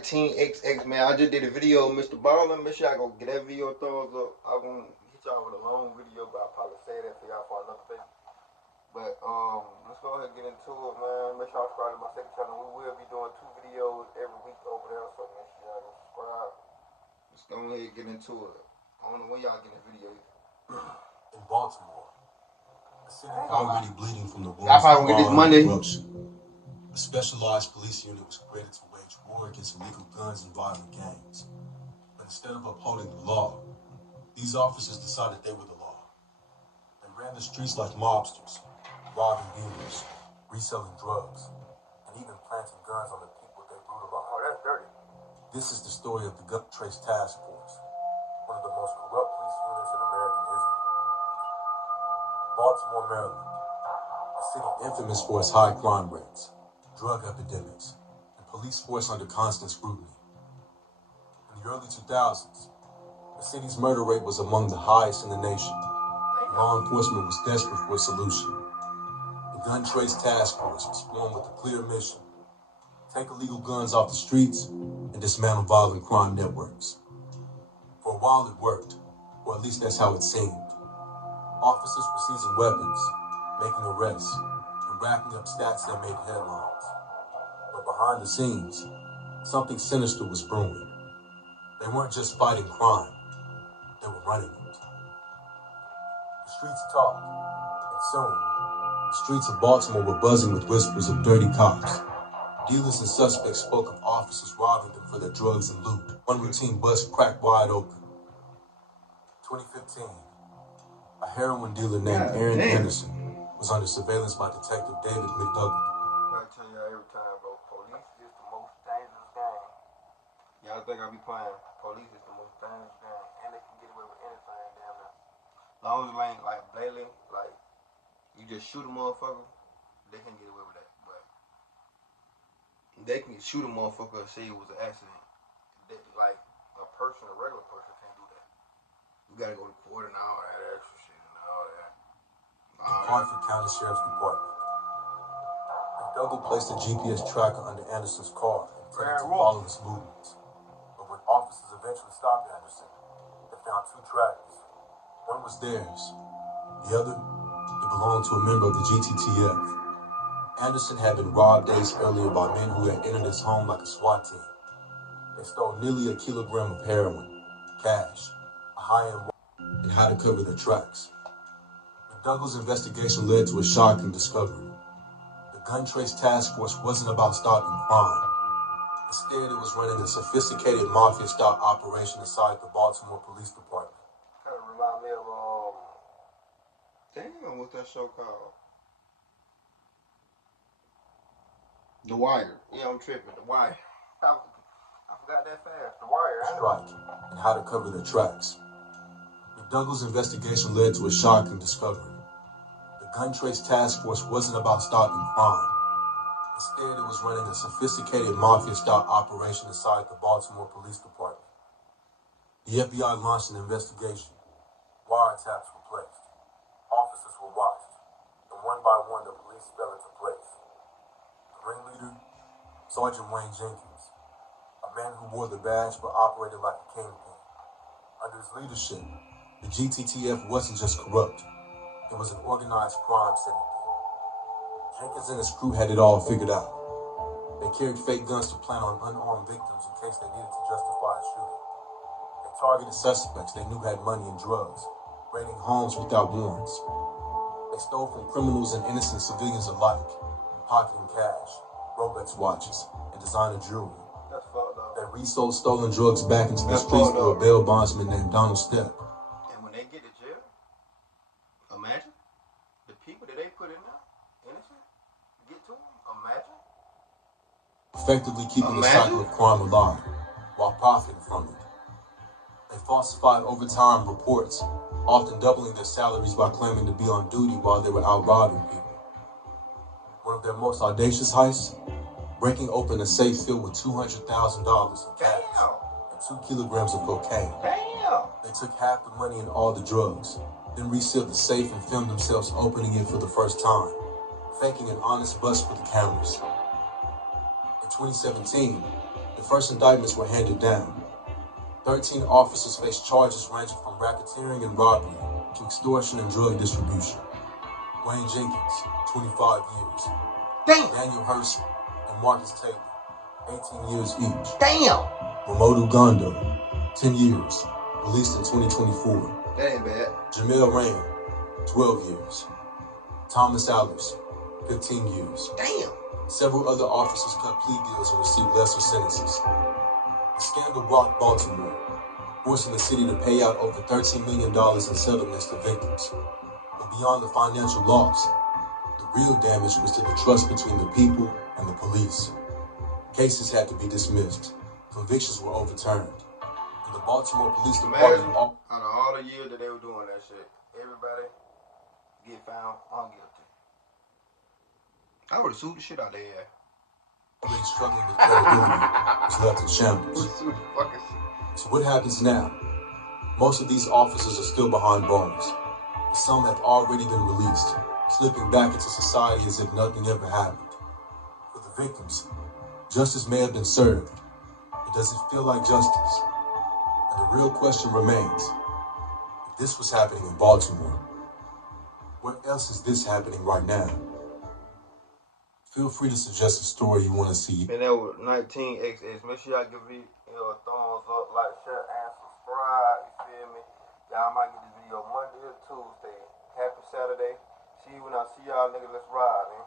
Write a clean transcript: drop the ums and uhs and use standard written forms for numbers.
like Team XX, man. I just did a video of Mr. Ballin'. Make sure y'all go get that video thumbs up. I'm gonna hit y'all with a long video, but I'll probably say that for y'all for another thing. But let's go ahead and get into it, man. Make sure y'all subscribe to my second channel. We will be doing 2 videos every week over there, so make sure y'all go subscribe. Let's go ahead and get into it. I don't know when y'all get the video either. In Baltimore, the city already bleeding from the wounds of crime and corruption. A specialized police unit was created to wage war against illegal guns and violent gangs. But instead of upholding the law, these officers decided they were the law. They ran the streets like mobsters, robbing dealers, reselling drugs, and even planting guns on the people they brutalized. Oh, that's dirty. This is the story of the Gun Trace Task Force, one of the most corrupt police units in American history. Baltimore, Maryland, a city infamous for its high crime rates, drug epidemics, and police force under constant scrutiny. In the early 2000s, the city's murder rate was among the highest in the nation. Law enforcement was desperate for a solution. The Gun Trace Task Force was formed with a clear mission: take illegal guns off the streets and dismantle violent crime networks. For a while it worked, or at least that's how it seemed. Officers were seizing weapons, making arrests, and racking up stats that made headlines. But behind the scenes, something sinister was brewing. They weren't just fighting crime, they were running it. The streets talked, and soon, the streets of Baltimore were buzzing with whispers of dirty cops. Dealers and suspects spoke of officers robbing them for their drugs and loot. One routine bust cracked wide open. 2015, a heroin dealer named Aaron Anderson was under surveillance by Detective David McDougall. I tell y'all every time, bro, police is the most dangerous game. Y'all think I be playing? Police is the most dangerous game, and they can get away with anything, damn it. As long as it ain't like blatantly, like you just shoot a motherfucker, they can get away with that. But they can shoot a motherfucker and say it was an accident. They, like a regular person can't do that. You gotta go to court and all that extra shit and all that. The Hartford County Sheriff's Department. McDougall placed a GPS tracker under Anderson's car and intended to follow his movements. But when officers eventually stopped Anderson, they found 2 trackers. One was theirs. The other, it belonged to a member of the GTTF. Anderson had been robbed days earlier by men who had entered his home like a SWAT team. They stole nearly 1 kilogram of heroin, cash, a high-end watch, and how to cover their tracks. McDougall's investigation led to a shocking discovery. The Gun Trace Task Force wasn't about stopping crime. Instead, it was running a sophisticated mafia-style operation inside the Baltimore Police Department. Kind of remind me of, damn, what's that show called? The Wire. Yeah, I'm tripping. The Wire. I forgot that fast. The Wire. Strike, and how to cover their tracks. McDougall's investigation led to a shocking discovery. The Gun Trace Task Force wasn't about stopping crime. Instead, it was running a sophisticated mafia-style operation inside the Baltimore Police Department. The FBI launched an investigation. Wiretaps were placed. Officers were watched. And one by one, the police fell into place. The ringleader, Sergeant Wayne Jenkins, a man who wore the badge but operated like a kingpin. Under his leadership, the GTTF wasn't just corrupt. It was an organized crime syndicate. Jenkins and his crew had it all figured out. They carried fake guns to plant on unarmed victims in case they needed to justify a shooting. They targeted suspects they knew had money and drugs, raiding homes without warrants. They stole from criminals and innocent civilians alike, pocketing cash, Rolex watches, and designer jewelry. That's fucked up. They resold stolen drugs back into the streets through a bail bondsman named Donald Stepp. And when they get to jail, imagine the people that they put in there, innocent, get to them. Imagine. Effectively keeping the cycle of crime alive while profiting from it. They falsified overtime reports, often doubling their salaries by claiming to be on duty while they were out robbing people. One of their most audacious heists, breaking open a safe filled with $200,000 in cash and 2 kilograms of cocaine. They took half the money and all the drugs, then resealed the safe and filmed themselves opening it for the first time, faking an honest bust for the cameras. In 2017, The first indictments were handed down. 13 officers faced charges ranging from racketeering and robbery to extortion and drug distribution. Wayne Jenkins, 25 years. Damn. Daniel Hurst and Marcus Taylor, 18 years each. Damn. Mamodu Gondo, 10 years, released in 2024. That ain't bad. Jamel Rain, 12 years. Thomas Allers, 15 years. Damn. Several other officers cut plea deals and received lesser sentences. The scandal rocked Baltimore, forcing the city to pay out over $13 million in settlements to victims. But beyond the financial loss, the real damage was to the trust between the people and the police. Cases had to be dismissed. Convictions were overturned. And the Baltimore Police Department... Out of all the years that they were doing that shit, everybody get found unguilty. I would have sued the shit out of their ass. Police struggling with credibility was left in shambles. So what happens now? Most of these officers are still behind bars. Some have already been released, slipping back into society as if nothing ever happened. For the victims, justice may have been served, but does it feel like justice? And the real question remains, if this was happening in Baltimore, where else is this happening right now? Feel free to suggest a story you want to see. And that was 19XX. Make sure y'all give me a thumbs up, like, share, and subscribe. You feel me? Y'all might get this video Monday or Tuesday. Happy Saturday. See you when I see y'all niggas. Let's ride, man.